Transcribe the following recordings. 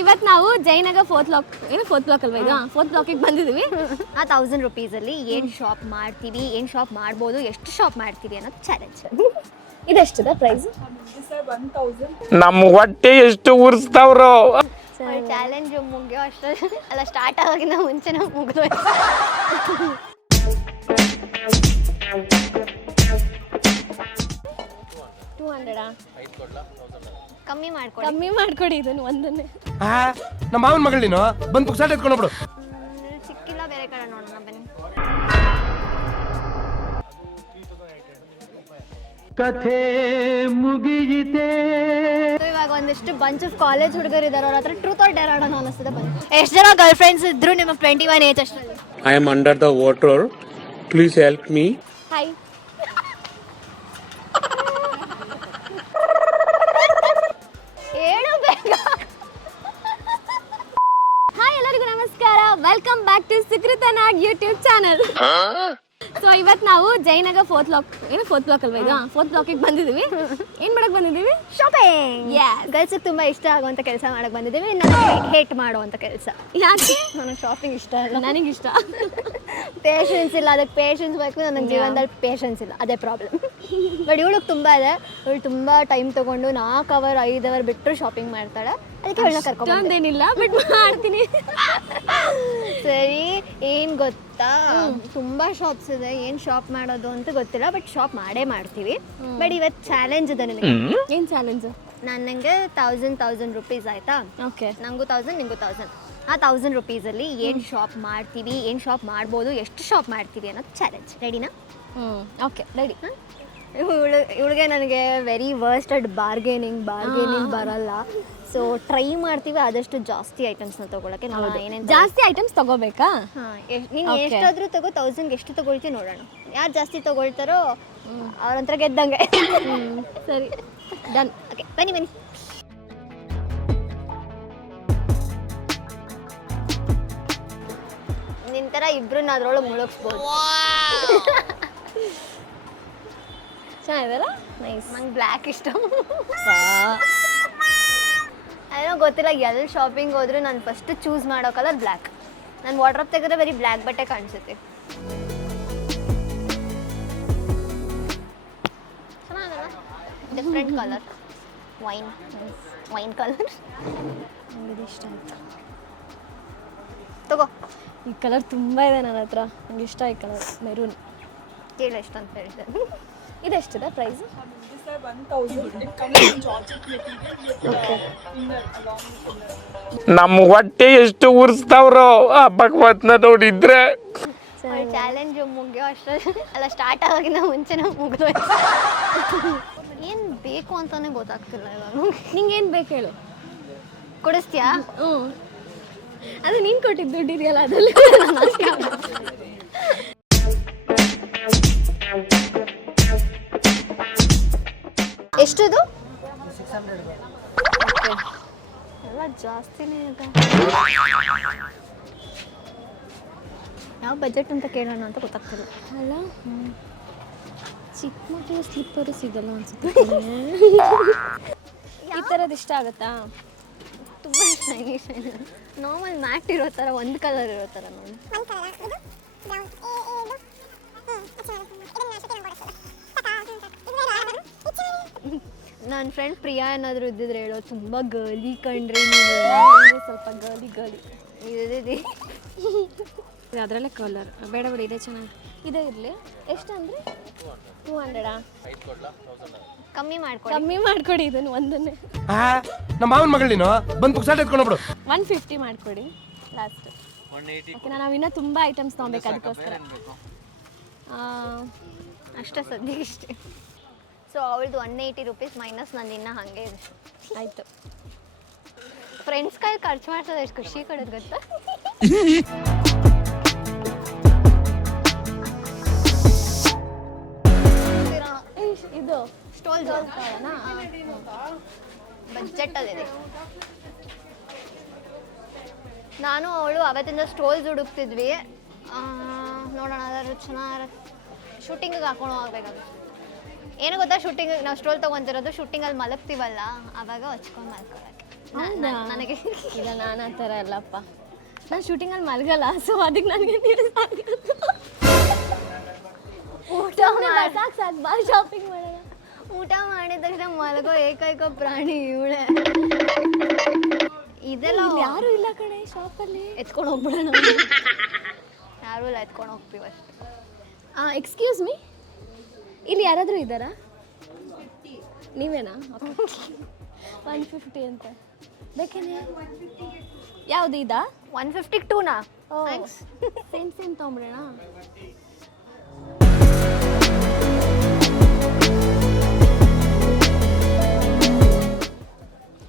ಇವತ್ತು ನಾವು Jayanagar fourth block ಅಲ್ವಾ ಇದು ಫೋರ್ತ್ ಬ್ಲಾಕಿಗೆ ಬಂದಿದ್ದೀವಿ. ಆ 1000 ರೂಪೀಸಲ್ಲಿ ಏನು ಶಾಪ್ ಮಾಡ್ತೀವಿ, ಏನು ಶಾಪ್ ಮಾಡ್ಬೋದು, ಎಷ್ಟು ಶಾಪ್ ಮಾಡ್ತೀವಿ ಅನ್ನೋದು ಚಾಲೆಂಜ್. ಇದೆಷ್ಟದ ಪ್ರೈಸ್? ನಮ್ಮ ಹೊಟ್ಟೆ ಎಷ್ಟು ಉರ್ಸ್ತಾವ್ರೋ. ಚಾಲೆಂಜ್ ಮುಗಿಯೋ ಅಷ್ಟೇ ಅಲ್ಲ, ಸ್ಟಾರ್ಟ್ ಆಗೋಗಿಂತ ಮುಂಚೆ ನಾವು ಮುಗಿದು 200 ಕಮ್ಮಿ ಮಾಡ್ಕೊಡಿ ಇದನ್ನು ಒಂದನ್ನೇ. ನಮ್ಮ ಮಾವನ ಮಗಳು ನೀನು ಬಂದು ಪುಕ್ಸಾಟ ಎತ್ಕೊಂಡು ಬಿಡು. ಸಿಕ್ಕಿಲ್ಲ, ಬೇರೆ ಕಡೆ ನೋಡೋಣ ಬನ್ನಿ. ಕಥೆ ಮುಗಿಯಿತೆ. ಇವಾಗ ಒಂದಿಷ್ಟು ಬಂಚ್ ಆಫ್ ಕಾಲೇಜ್ ಹುಡುಗರು ಇದಾರೆ, ಅವ್ರ ಹತ್ರ ಟ್ರೂತ್ ಆರ್ ಡೇರ್ ಆಡೋಣ ಅನಿಸ್ತದೆ. ಬನ್ನಿ. ಎಷ್ಟು ಜನ ಗರ್ಲ್ ಫ್ರೆಂಡ್ಸ್ ಇದ್ರು ನಿಮ್ಮ 21 ಏಜ್ ಅಷ್ಟರಲ್ಲಿ? I am under the water, please help me. Hi. ಹೇಳು ಬೇಗ. ಹಾಯ್, ಎಲ್ಲರಿಗೂ ನಮಸ್ಕಾರ. Welcome back to Sukruthanag YouTube channel. So ಇವತ್ತು ನಾವು ಜಯನಗರ ಫೋರ್ತ್ ಬ್ಲಾಕ್ ಅಲ್ವಾ ಇದು ಫೋರ್ತ್ ಬ್ಲಾಕಿಗೆ ಬಂದಿದ್ದೀವಿ. ಏನು ಮಾಡಕ್ಕೆ ಬಂದಿದ್ದೀವಿ? ಶಾಪಿಂಗ್. ಗರ್ಲ್ಸಿಗೆ ತುಂಬಾ ಇಷ್ಟ ಆಗುವಂತ ಕೆಲಸ ಮಾಡಕ್ ಬಂದಿದ್ದೀವಿ. ನನಗೆ ಹೇಟ್ ಮಾಡುವಂತ ಕೆಲಸ. ಯಾಕೆ? ನನಗೆ ಶಾಪಿಂಗ್ ಇಷ್ಟ ಅಲ್ಲ. ನನಗಿಷ್ಟ. ಪೇಷನ್ಸ್ ಇಲ್ಲ, ಅದಕ್ಕೆ ಪೇಷನ್ಸ್ ಬೇಕು. ನನಗೆ ಜೀವನದಲ್ಲಿ ಪೇಷನ್ಸ್ ಇಲ್ಲ, ಅದೇ ಪ್ರಾಬ್ಲಮ್. ಬಟ್ ಇವಳಿಗೆ ತುಂಬ ಇದೆ. ಇವಳು ತುಂಬ ಟೈಮ್ ತೊಗೊಂಡು 4 ಅವರ್ 5 ಅವರ್ ಬಿಟ್ಟರು ಶಾಪಿಂಗ್ ಮಾಡ್ತಾಳೆ. ಅದಕ್ಕೆ ಇವಳನ್ನ ಕರ್ಕೊಂಡು ಏನಿಲ್ಲ, ಬಟ್ ಮಾಡ್ತೀನಿ. ಸರಿ, ಏನು ಗೊತ್ತಾ, ತುಂಬ ಶಾಪ್ಸ್ ಇದೆ. ಏನು ಶಾಪ್ ಮಾಡೋದು ಅಂತ ಗೊತ್ತಿಲ್ಲ, ಬಟ್ ಶಾಪ್ ಮಾಡೇ ಮಾಡ್ತೀವಿ. ಬಟ್ ಇವತ್ತು ಚಾಲೆಂಜ್ ಇದೆ ನನಗೆ. ಏನು ಚಾಲೆಂಜು? ನನಗೆ 1000 ರೂಪೀಸ್ ಆಯಿತಾ? ಓಕೆ. ನನಗೂ 1000, ನಿಮಗೂ 1000. ಆ 1000 ರೂಪೀಸಲ್ಲಿ ಏನು ಶಾಪ್ ಮಾಡ್ತೀವಿ, ಏನು ಶಾಪ್ ಮಾಡ್ಬೋದು, ಎಷ್ಟು ಶಾಪ್ ಮಾಡ್ತೀವಿ ಅನ್ನೋದು ಚಾಲೆಂಜ್. ರೆಡಿನಾ? Okay, ready. ಇವಳಿಗೆ ನನಗೆ ವೆರಿ ವರ್ಸ್ಟ್ ಅಟ್ ಬಾರ್ಗೇನಿಂಗ್ ಬರಲ್ಲ. ಸೊ ಟ್ರೈ ಮಾಡ್ತೀವಿ ಆದಷ್ಟು ಜಾಸ್ತಿ ಐಟಮ್ಸ್ನ ತೊಗೊಳಕ್ಕೆ. ಏನೇನು ಜಾಸ್ತಿ ಐಟಮ್ಸ್ ತಗೋಬೇಕಾ? ಹಾಂ, ನೀನು ಎಷ್ಟಾದರೂ ತಗೋ. 1000 ಎಷ್ಟು ತೊಗೊಳ್ತೀವಿ ನೋಡೋಣ. ಯಾರು ಜಾಸ್ತಿ ತೊಗೊಳ್ತಾರೋ ಅವ್ರಂತರ ಗೆದ್ದಂಗೆ. ಸರಿ, ಡನ್. ಓಕೆ, ಬನ್ನಿ. ನಿನ್ನ ಥರ ಇಬ್ಬರನ್ನ ಅದ್ರೊಳಗೆ ಮುಳುಗಿಸ್ಬೋದು. ಚೆನ್ನಾಗಿದೆಲ್ಲ? ನೈಸ್. ನಂಗೆ ಬ್ಲ್ಯಾಕ್ ಇಷ್ಟ. ಏನೋ ಗೊತ್ತಿಲ್ಲ, ಎಲ್ಲಿ ಶಾಪಿಂಗ್ ಹೋದ್ರು ನಾನು ಫಸ್ಟ್ ಚೂಸ್ ಮಾಡೋ ಕಲರ್ ಬ್ಲ್ಯಾಕ್. ನಾನು ವಾರ್ಡ್ರೋಬ್ ತೆಗೆದ್ರೆ ಬರೀ ಬ್ಲ್ಯಾಕ್ ಬಟ್ಟೆ ಕಾಣಿಸುತ್ತೆ. ಚೆನ್ನಾಗಲ್ಲ? Different colour, wine colour. ನನಗೆ ಇಷ್ಟ ಆಯ್ತು. ತಗೋ. ಈ ಕಲರ್ ತುಂಬ ಇದೆ ನನ್ನ ಹತ್ರ. ನಂಗೆ ಇಷ್ಟ ಈ ಕಲರ್, ಮೆರೂನ್. ಕೇಳು ಎಷ್ಟು ಅಂತ ಹೇಳ್ತಾರೆ. ಇದೆಷ್ಟದ ಪ್ರೈಸ್? ನಮ್ಮ ಹೊಟ್ಟೆ ಎಷ್ಟು ಉರ್ಸ್ತಾವ್ರೋ ಆ ಭಗವತ್ನ ನೋಡಿದ್ರೆ. ಚಾಲೆಂಜ್ ಮುಗಿಯೋ ಅಷ್ಟೇ ಅಲ್ಲ, ಸ್ಟಾರ್ಟ್ ಆಗೋಗಿಂತ ಮುಂಚೆ ನಾವು ಮುಗಿದು. ಏನು ಬೇಕು ಅಂತಾನೆ ಗೊತ್ತಾಗ್ತಿಲ್ಲ ಇವಾಗ. ನಿಂಗೆ ಏನು ಬೇಕು ಹೇಳು, ಕೊಡಿಸ್ತೀಯಾ? ಅದು ನೀನು ಕೊಟ್ಟಿದ್ದು ದುಡ್ಡು ಇದೆಯಲ್ಲ ಅದರಲ್ಲಿ. ಎಷ್ಟದು? ಎಲ್ಲ ಜಾಸ್ತಿನೇ ಇದೆ. ಯಾವ ಬಜೆಟ್ ಅಂತ ಕೇಳೋಣ ಅಂತ ಗೊತ್ತಾಗ್ತಿಲ್ಲ. ಅಲ್ಲ, ಚಿಕ್ಕ ಮಕ್ಕಳು ಸ್ಲಿಪ್ಪರು ಸಿಗಲ್ಲ ಅನ್ಸುತ್ತೆ. ಈ ಥರದ್ದು ಇಷ್ಟ ಆಗುತ್ತಾ? ತುಂಬ ಶೈನಿ ನಾರ್ಮಲ್ ಮ್ಯಾಟ್ ಇರೋ ಥರ, ಒಂದು ಕಲರ್ ಇರೋ ಥರ ನೋಡಿ. ನನ್ನ ಫ್ರೆಂಡ್ ಪ್ರಿಯಾ ಏನಾದರೂ ಇದ್ದಿದ್ರೆ ಹೇಳೋ, ತುಂಬ ಗರ್ಲಿ ಕಂಡ್ರಿ ನೀವು. ಸ್ವಲ್ಪ ಗರ್ಲಿ ಇದೆ ಅದರಲ್ಲೇ ಕಲರ್ ಬೇಡ ಬೇಡ, ಇದೇ ಚೆನ್ನಾಗಿ. ಇದೇ ಇರಲಿ. ಎಷ್ಟು ಅಂದರೆ 200. ಕಮ್ಮಿ ಮಾಡ್ಕೊಡಿ ಇದನ್ನು ಒಂದನ್ನೇ. ನಮ್ಮ ಮಾವನ ಮಗಳು ನೀನು ಬಂದು ಪುಕ್ಸಾಟ ಎತ್ಕೊಂಡು ಬಿಡು. 150 ಮಾಡ್ಕೊಡಿ ಲಾಸ್ಟ್. ಓಕೆ, ನಾವು ಇನ್ನೂ ತುಂಬ ಐಟಮ್ಸ್ ತೊಗೊಬೇಕು ಅದಕ್ಕೋಸ್ಕರ. ಅಷ್ಟೇ ಸದ್ಯಕ್ಕೆ ಇಷ್ಟೇ. ಸೊ ಅವಳದು 180 ರೂಪೀಸ್ ಮೈನಸ್, ನಂದು ಇನ್ನೂ ಹಾಗೆ ಇದೆ. ಆಯಿತು. ಫ್ರೆಂಡ್ಸ್ ಕೈ ಖರ್ಚು ಮಾಡ್ಸೋದು ಎಷ್ಟು ಖುಷಿ ಕೊಡೋದು ಗೊತ್ತಾ? ಇದು ಸ್ಟೋಲ್ ಬಜೆಟ್ ಅದಿದೆ. ನಾನು ಅವಳು ಅವತ್ತಿಂದ ಸ್ಟೋಲ್ಸ್ ಹುಡುಕ್ತಿದ್ವಿ. ನೋಡೋಣ ಅದಾದ್ರು ಚೆನ್ನಾಗಿ ಶೂಟಿಂಗಿಗೆ ಹಾಕೊಂಡು ಹೋಗ್ಬೇಕಾಗುತ್ತೆ. ಏನು ಗೊತ್ತಾ, ಶೂಟಿಂಗ್ ನಾವು ಸ್ಟೋಲ್ ತೊಗೊತಿರೋದು ಶೂಟಿಂಗಲ್ಲಿ ಮಲಗ್ತೀವಲ್ಲ, ಆವಾಗ ಹಚ್ಕೊಂಡು ಮಲ್ಕೊಳ್ಳೋಕ್ಕೆ. ನನಗೆ ಇಲ್ಲ ನಾನು ಆ ಥರ ಅಲ್ಲಪ್ಪ, ನಾನು ಶೂಟಿಂಗಲ್ಲಿ ಮಲಗಲ್ಲ, ಸೊ ಅದಕ್ಕೆ ನನಗೆ ಊಟ ಸಾಕು ಸಾಕು ಬಾ ಶಾಪಿಂಗ್ ಮಾಡೋಣ. ಊಟ ಮಾಡಿದ ತಕ್ಷಣ ಮಲಗೋ ಏಕೈಕ ಪ್ರಾಣಿ ಇವಳೆ. ಇದೆಲ್ಲ ಯಾರು ಇಲ್ಲ ಕಣೆ ಶಾಪಲ್ಲಿ, ಎತ್ಕೊಂಡು ಹೋಗ್ಬಿಡೋಣ. ಯಾರು ಇಲ್ಲ, ಎತ್ಕೊಂಡು ಹೋಗ್ತೀವಿ ಅಷ್ಟೇ. ಎಕ್ಸ್ಕ್ಯೂಸ್ ಮೀ, ಇಲ್ಲಿ ಯಾರಾದರೂ ಇದ್ದಾರಾ? ನೀವೇನಾ? 150 ಅಂತ ಬೇಕೇನೆ? ಯಾವುದು ಇದಾ? 150 ಟೂನಾ? Same same ತೊಗೊಂಬಿಡೋಣ.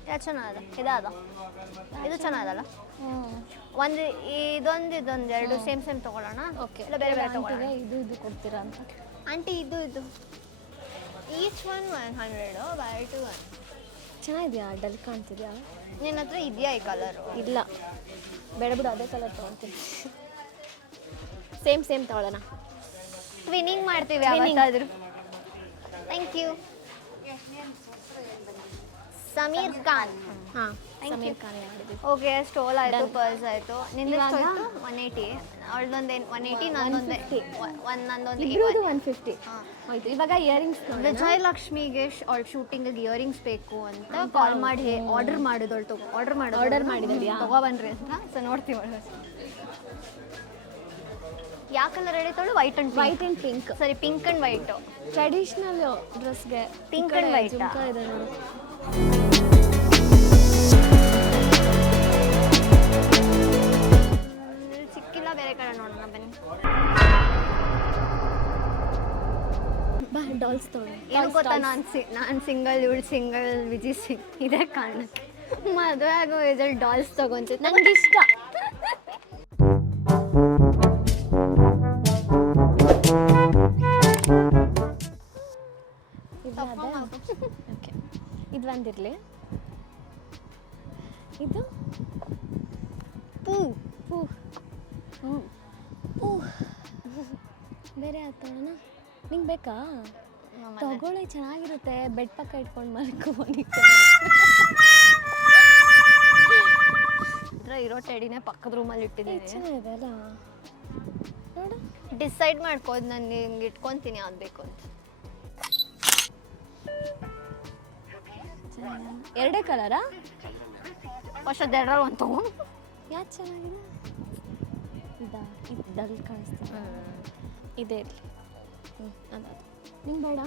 ಯಾವ್ದು ಚೆನ್ನಾಗದ? ಇದಾದ, ಇದು ಚೆನ್ನಾಗದಲ್ಲ. ಒಂದು ಇದೊಂದು ಎರಡು ಸೇಮ್ ಸೇಮ್ ತೊಗೊಳ್ಳೋಣ. ಓಕೆ, ಇಲ್ಲ ಬೇರೆ ಬೇರೆ ತೊಗೊಳ್ಳೋಣ. ಇದು ಇದು ಕೊಡ್ತೀರಾ ಅಂತ. ಆಂಟಿ ಇದು ಈಚ್ 100 ಬೈ 2 1. ಚೆನ್ನಾಗಿದೆಯಾ? ಡಲ್ ಕಾಣ್ತಿದ್ಯಾ? ನಿನ್ನ ಹತ್ರ ಇದೆಯಾ ಈ ಕಲರು? ಇಲ್ಲ ಬೇಡ ಬಿಡು, ಅದೇ ಕಲರ್ ತೊಗೊಳ್ತೀನಿ. ಸೇಮ್ ಸೇಮ್ ತೊಗೊಳ್ಳೋಣ. ಟ್ವಿನ್ನಿಂಗ್ ಮಾಡ್ತೀವಿ ಯಾವತ್ತಾದರೂ. Thank you. ಸಮೀರ್ ಖಾನ್. ಹಾಂ, ಸಮೀರ್ ಖಾನ್ ಮಾಡಿದ್ವಿ. ಓಕೆ, ಸ್ಟೋಲ್ ಆಯಿತು, ಪರ್ಸ್ ಆಯಿತು. ನಿಂದು ಆಯಿತು 180. ಅವಳದೊಂದು 180, ನಂದೊಂದು 150 ಆಯಿತು. ಇವಾಗ ಇಯರಿಂಗ್ಸ್ ವಿಜಯಲಕ್ಷ್ಮಿಗೆ ಅವಳ ಶೂಟಿಂಗಿಗೆ ಇಯರಿಂಗ್ಸ್ ಬೇಕು ಅಂತ ಕಾಲ್ ಮಾಡಿ ಆರ್ಡರ್ ಮಾಡಿದಳು. ಆರ್ಡರ್ ಮಾಡಿದಳಿಯಾ? ತಗೊಬನ್ರಿ ಅಂತ. ಸೊ ನೋಡ್ತೀವಿ ಅವಳು ಯಾವ ಕಲರ್ ಹೇಳಿದವಳು? White and pink. ಸರಿ, ಪಿಂಕ್ ಅಂಡ್ ವೈಟು ಟ್ರೆಡಿಷ್ನಲ್ ಡ್ರೆಸ್ಗೆ ಪಿಂಕ್ ಅಂಡ್ ವೈಟ್ ಇದೆ ನೋಡಿ. ಸಿಕ್ಕಿಲ್ಲ, ಬೇರೆ ಕಡೆ ನೋಡೋಣ ಬನ್ನಿ. ಬಾ ಡಾಲ್ಸ್ ತೊಗೊಳ್ಳಿ. ಏನು ಗೊತ್ತಾ, ನಾನು ಸಿಂಗಲ್, ಇವಳು ಸಿಂಗಲ್, ವಿಜಯ್ ಸಿಂಗ್. ಇದೇ ಕಾರಣಕ್ಕೆ ಮದುವೆ ಆಗೋ ಇದ್ರಲ್ಲಿ ಡಾಲ್ಸ್ ತೊಗೊಂತಿದ್ದೆ. ನನಗೆ ಇಷ್ಟ. ಓಕೆ, ಇದು ಒಂದಿರಲಿ. ಇದು ಪೂ ಪೂ ಹ್ಞೂ ಪೂ ಬೇರೆ ಹಾಕೋಣ. ನಿಂಗೆ ಬೇಕಾ? ತಗೊಳ್ಳಿ, ಚೆನ್ನಾಗಿರುತ್ತೆ. ಬೆಡ್ ಪಕ್ಕ ಇಟ್ಕೊಂಡು ಮಲ್ಕೊಂಡು ಇರೋ ಟೆಡಿನೇ ಪಕ್ಕದ ರೂಮಲ್ಲಿ ಇಟ್ಟಿದ್ದೀನಿ. ಚೆನ್ನಾಗಿದೆ ಅಲ್ಲ? ನೋಡು, ಡಿಸೈಡ್ ಮಾಡ್ಕೋದು ನಾನು ಹಿಂಗೆ ಇಟ್ಕೊತೀನಿ ಯಾವ್ದು ಬೇಕು ಅಂತ. ಎರಡೇ ಕಲರಾ? ಫಸ್ಟ್ ಅದೆರಡರಲ್ಲಿ ಒಂದು ತಗೋ. ಯಾವ್ದು ಚೆನ್ನಾಗಿದೆ? ಇದಾ? ಇದು ಡಲ್ ಕಾಣಿಸ್ತಿದೆ. ಇದೇ ಇರಲಿ. ಅದು ನಿಂಗೆ ಬೇಡ?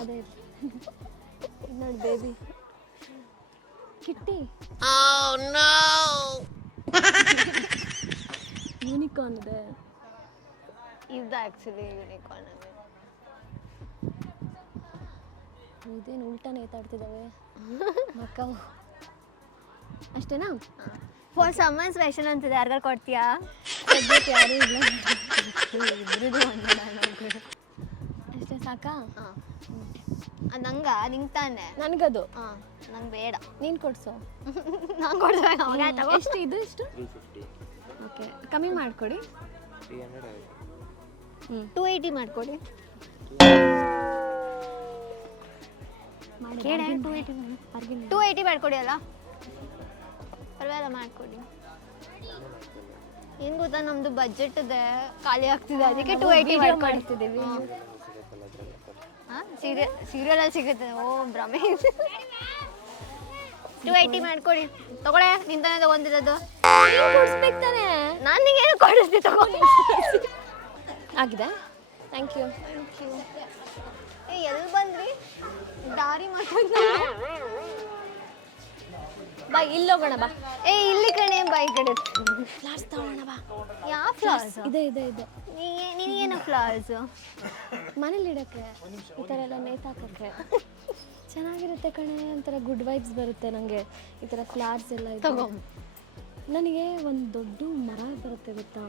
ಅದೇ ಇರಲಿ. ಇದು ನೋಡಿ ಬೇಬಿ ಕಿಟ್ಟಿ. ಯೂನಿಕಾರ್ನ್ ಇದೆ. ಇದು ಆ್ಯಕ್ಚುಲಿ ಯೂನಿಕಾರ್ನ್. ಇದೇನು ಉಲ್ಟಾ ನೇತಾಡ್ತಿದ್ದಾವೆ ಮಕ್ಕವು. ಅಷ್ಟೇನಾ? ಫಾರ್ ಸಮ್ಮರ್ ಸ್ಪೆಷಲ್ ಅಂತಿದೆ. ಯಾರಿಗಾರು ಕೊಡ್ತೀಯಾ? ಸದ್ಯಕ್ಕೆ ಯಾರೂ ಇಲ್ಲ. ಇದ್ರದ್ದು ಅಷ್ಟೇ ಸಾಕಾ? ಹಾಂ, ಅದು ನಿಂಗೆ ತಾನೆ. ನನಗದು. ಹಾಂ, ನಂಗೆ ಬೇಡ. ನೀನು ಕೊಡ್ಸು. ನಾನು ಕೊಡ್ಸೋಣ. ಎಷ್ಟು ಇದು? ಎಷ್ಟು? 350. ಓಕೆ, ಕಮ್ಮಿ ಮಾಡಿಕೊಡಿ. 300 280 ಮಾಡಿಕೊಡಿ. ಕೇಳಿ 280 ಮಾಡಿಕೊಡಿ ಅಲ್ಲ? ಪರವಾಗಿಲ್ಲ, ಮಾಡಿಕೊಡಿ. ಏನು ಗೊತ್ತಾ, ನಮ್ಮದು ಬಜೆಟ್ ಇದೆ, ಖಾಲಿ ಆಗ್ತಿದೆ, ಅದಕ್ಕೆ 280 ಮಾಡ್ತಿದ್ದೀವಿ. ಹಾಂ, ಸೀರಿಯಲಲ್ಲಿ ಸಿಗುತ್ತೆ. ಓ ಭ್ರಮೆ. 280 ಮಾಡಿಕೊಡಿ. ತಗೊಳ್ಳೆ, ನಿಂತಾನೆ ತಗೊಂಡಿರೋದು. ಕೊಡಿಸ್ಬೇಕು ತಾನೆ? ನಾನು ನಿಂಗೇನು ಕೊಡಿಸ್ತಿ, ತಗೊಂಡು. ಆಗಿದೆ, ಥ್ಯಾಂಕ್ ಯು. ಎಲ್ಲಿ ಬಂದ್ರಿ? ದಾರಿ ಮಾಡ್ಕೊಂಡು ಬಾ, ಇಲ್ಲಿ ಹೋಗೋಣ ಬಾ. ಇಲ್ಲಿ ಕಣೆ, ಬೈ ಕಡೆ. ಫ್ಲವರ್ಸ್ ತಗೋಣ ಬಾ. ಯಾವ ಫ್ಲವರ್ಸ್? ಇದೆ ಇದೆ ಇದೆ. ನೀನೇನು ಫ್ಲವರ್ಸ್? ಮನೇಲಿ ಇಡೋಕ್ಕೆ, ಈ ಥರ ಎಲ್ಲ ನೇತಾಕಕ್ಕೆ ಚೆನ್ನಾಗಿರುತ್ತೆ ಕಣೆ. ಒಂಥರ ಗುಡ್ ವೈಬ್ಸ್ ಬರುತ್ತೆ ನನಗೆ. ಈ ಥರ ಫ್ಲವರ್ಸ್ ಎಲ್ಲ ಇದೆ. ನನಗೆ ಒಂದು ದೊಡ್ಡ ಮರ ಬರುತ್ತೆ ಗೊತ್ತಾ?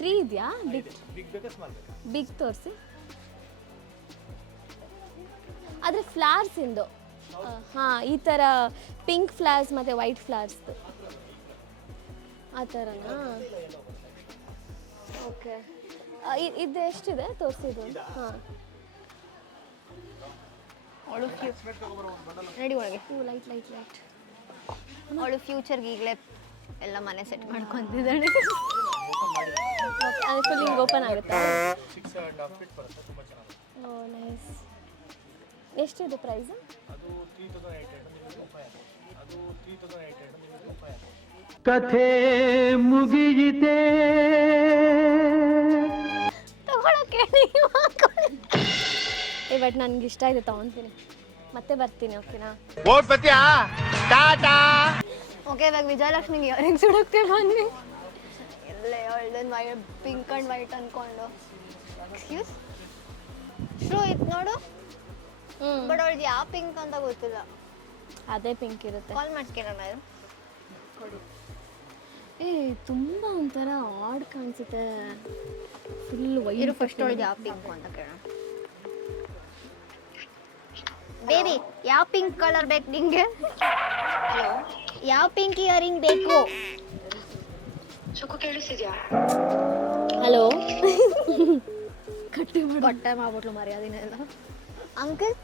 ಟ್ರೀ ಇದೆಯಾ? ಬಿಗ್ ತೋರಿಸಿ. ಆದರೆ ಫ್ಲವರ್ಸಿಂದು. ಹಾಂ, ಈ ಥರ ಪಿಂಕ್ ಫ್ಲವರ್ಸ್ ಮತ್ತು ವೈಟ್ ಫ್ಲವರ್ಸ್ದು ಆ ಥರನಾ? ಓಕೆ, ಇದು ಎಷ್ಟಿದೆ ತೋರಿಸಿದ್ದು? ಹಾಂ, ಅವಳು ರೆಡಿ ಒಳಗೆ ಲೈಟ್ ಲೈಟ್ ಲೈಟ್. ಅವಳು ಫ್ಯೂಚರ್ಗೆ ಈಗಲೇ ಎಲ್ಲ ಮನೆ ಸೆಟ್ ಮಾಡ್ಕೊಂತಿದ್ದಾಳೆ. ಅದು ಫುಲ್ ಹಿಂಗೆ ಓಪನ್ ಆಗುತ್ತಾ? ಓ ನೈಸ್. ಎಷ್ಟಿದೆ ಪ್ರೈಸು? ಕಥೆ ಮುಗಿಯಿತೆ. ತಗೊಳಕ್ಕೆ ಬಟ್ ನನಗೆ ಇಷ್ಟ ಇದೆ, ತೊಗೊತೀನಿ. ಮತ್ತೆ ಬರ್ತೀನಿ. ಓಕೆನಾ? ಓಕೆ, ಇವಾಗ ವಿಜಯಲಕ್ಷ್ಮಿಗೆ ಇಯರಿಂಗ್ಸ್ ಹುಡುಕ್ತೆ ಬಂದ್ವಿ. ಎಲ್ಲೇ ಒಳ್ಳೆದು ವೈಟ್, ಪಿಂಕ್ ಆ್ಯಂಡ್ ವೈಟ್ ಅಂದ್ಕೊಂಡು. ಎಕ್ಸ್ಕ್ಯೂಸ್ ಶೂ ಇತ್ತು ನೋಡು. ಬಟ್ ಅವಳ್ದು ಯಾವ ಪಿಂಕ್ ಅಂತ ಗೊತ್ತಿಲ್ಲ. ಅದೇ ಪಿಂಕ್ ಇರುತ್ತೆ. ಕಾಲ್ ಮಾಡಿಸ್ಕೊಳ್ಳೋಣ ಇದು. ಏ ತುಂಬ ಒಂಥರ ಆಡ್ ಕಾಣಿಸುತ್ತೆ. Full white. ಇರು ಫಸ್ಟ್ ಅವಳಿಗೆ ಯಾವ ಪಿಂಕ್ ಅಂತ ಕೇಳೋಣ. ಬೇಬಿ, ಯಾವ ಪಿಂಕ್ ಕಲರ್ ಬೇಕು ನಿಂಗೆ? ಯಾವ ಪಿಂಕ್ ಇಯರಿಂಗ್ ಬೇಕು? ಹಲೋ. ಕಟ್ಟಿ ಮಾಡಿ ಬಟ್ಟೆ ಮಾಡ್ಬಿಟ್ಲು ಮರ್ಯಾದಿನೆಲ್ಲ. ಅಂಕಲ್,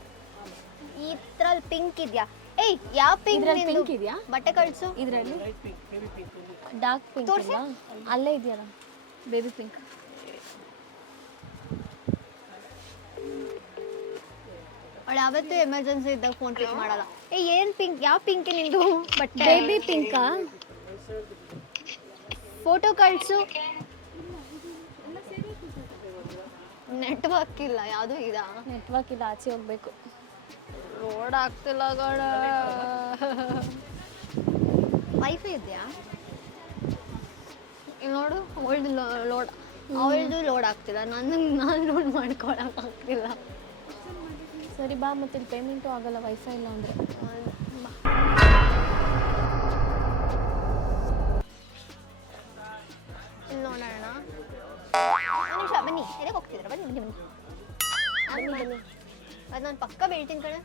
ಈ ಇದ್ರಲ್ಲಿ ಪಿಂಕ್ ಇದೆಯಾ? ಏಯ್, ಯಾವ ಪಿಂಕ್? ಇದ್ರಲ್ಲಿ ಪಿಂಕ್ ಇದೆಯಾ? ಬಟ್ಟೆ ಕಳಿಸು. ಇದರಲ್ಲಿ ಡಾರ್ಕ್ ಪಿಂಕ್ ಇಲ್ವಾ? ಅಲ್ಲೇ ಇದೆಯಲ್ಲ ಬೇಬಿ ಪಿಂಕ್. ಅವಳು ಯಾವತ್ತೂ ಎಮರ್ಜೆನ್ಸಿ ಇದ್ದಾಗ ಫೋನ್ ಪಿಕ್ ಮಾಡಲ್ಲ. ಏ, ಏನು ಪಿಂಕ್? ಯಾವ ಪಿಂಕ್ ನಿಂದು ಬಟ್ಟೆ? ಬೇಬಿ ಪಿಂಕಾ? ಫೋಟೋ ಕಳಿಸು. ನೆಟ್ವರ್ಕ್ ಇಲ್ಲ, ಯಾವುದೂ ಇಲ್ಲ. ನೆಟ್ವರ್ಕ್ ಇಲ್ಲ, ಆಚೆ ಹೋಗ್ಬೇಕು. ರೋಡ್ ಆಗ್ತಿಲ್ಲ ಗೋಡ. ವೈಫೈ ಇದೆಯಾ? ನೋಡು, ಅವಳ್ದು ಲೋಡ್, ಅವಳದು ಲೋಡ್ ಆಗ್ತಿಲ್ಲ. ನಾನು ಲೋಡ್ ಮಾಡ್ಕೊಳಕ್ಕಾಗ್ತಿಲ್ಲ. ಸರಿ ಬಾ, ಮತ್ತೆ ಇಲ್ಲಿ ಪೇಮೆಂಟು ಆಗಲ್ಲ ವೈಫೈ ಇಲ್ಲ ಅಂದರೆ. ಇಲ್ಲಿ ನೋಡೋಣ. ನಿಮಿಷ ಬನ್ನಿ. ಎದಕ್ಕೆ ಹೋಗ್ತಿದ್ರ? ಬನ್ನಿ ಬನ್ನಿ ಬನ್ನಿ. ಬನ್ನಿ. ಅದು ನಾನು ಪಕ್ಕ ಬೀಳ್ತೀನಿ ಕಣೆ.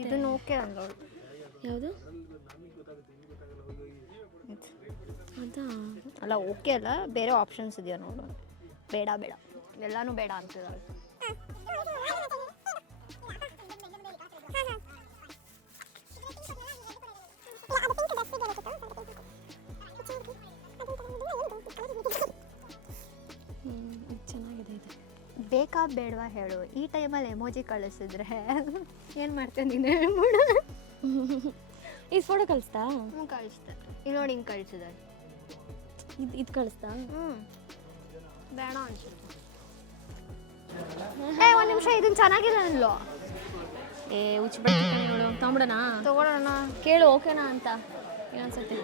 ಇದನ್ನು ಓಕೆ ಅಂದೋಳು. ಯಾವುದು? ಅದಾ? ಅಲ್ಲ, ಓಕೆ ಅಲ್ಲ, ಬೇರೆ ಆಪ್ಷನ್ಸ್ ಇದೆಯಾ ನೋಡು. ಬೇಡ ಬೇಡ, ಎಲ್ಲಾನು ಬೇಡ ಅಂತಿದ್ದಾಳೆ. ಚೆನ್ನಾಗಿದೆ ಇದು. ಬೇಕಾ ಬೇಡವಾ ಹೇಳು. ಈ ಟೈಮಲ್ಲಿ ಎಮೋಜಿ ಕಳಿಸಿದ್ರೆ ಏನು ಮಾಡ್ತೇನೆ ನೀನು ಹೇಳ್ಬಿಡು. ಇದು ಫೋಟೋ ಕಳಿಸ್ತಾ? ಹ್ಞೂ, ಕಳಿಸ್ದೆ. ಇಲ್ಲಿ ನೋಡಿ, ಹಿಂಗೆ ಕಳಿಸಿದೆ. ಇದು ಕಳಿಸ್ತಾ? ಬೇಡ ಅನ್ಸುತ್ತೆ. ಒಂದು ನಿಮಿಷ, ಇದನ್ನು ಚೆನ್ನಾಗಿದೆ ಅನ್ಲೋ. ಏ ಉಚ್ಚಿಬಿಡ್ತೀನಿ ನೋಡು. ತೊಗೊಂಬಿಡೋಣ? ತಗೊಳ್ಳೋಣ. ಕೇಳು ಓಕೆನಾ ಅಂತ ಏನನ್ಸುತ್ತೆ.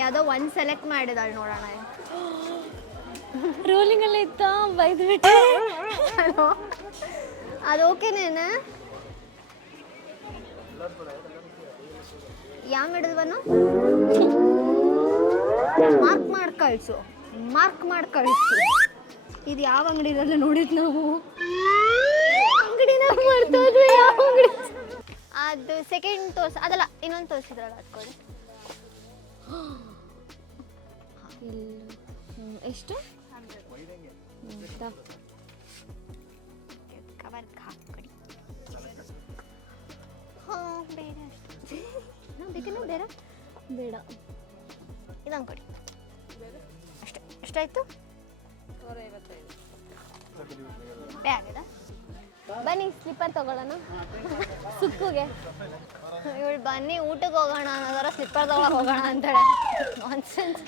ಯಾವುದೋ ಒಂದು ಸೆಲೆಕ್ಟ್ ಮಾಡಿದಾಳೆ, ನೋಡೋಣ. ರೋಲಿಂಗಲ್ಲೇ ಇತ್ತಾ? ಬೈದ್ಬಿಟ್ಟು. ಅದು ಓಕೆನೇನ? ಯಾವ ಹಿಡಿದ್ವನು? ಮಾರ್ಕ್ ಮಾಡಿ ಕಳಿಸು, ಮಾರ್ಕ್ ಮಾಡಿ ಕಳಿಸು. ಇದು ಯಾವ ಅಂಗಡಿರಲ್ಲ ನೋಡಿದ್ ನಾವು. ಅಂಗಡಿನ ಮಾಡ್ತೋದು ಯಾವ ಅಂಗಡಿ? ಅದು ಸೆಕೆಂಡ್ ತೋರ್ಸ, ಅದಲ್ಲ ಇನ್ನೊಂದು ತೋರಿಸಿದ್ರಲ್ಲ, ಅದ್ಕೊಡಿ. ಎಷ್ಟು? ಕವರ್ಗೆ ಹಾಕೊಡಿ. ಹಾಂ, ಬೇಡ ಅಷ್ಟು. ಬೇಕೇನು ಬೇರೆ? ಬೇಡ, ಇದನ್ನು ಕೊಡಿ ಅಷ್ಟೇ. ಎಷ್ಟಾಯಿತು? ಆಗಿದೆ. ಬನ್ನಿ ಸ್ಲಿಪ್ಪರ್ ತಗೊಳ್ಳೋಣ ಸುಕ್ಕುಗೆ. ಇವಳು ಬನ್ನಿ ಊಟಕ್ಕೆ ಹೋಗೋಣ ಅನ್ನೋದರ ಸ್ಲಿಪ್ಪರ್ ತಗೊಳಕ್ಕೆ ಹೋಗೋಣ ಅಂತಾಳೆ. ನಾನ್ಸೆನ್ಸ್.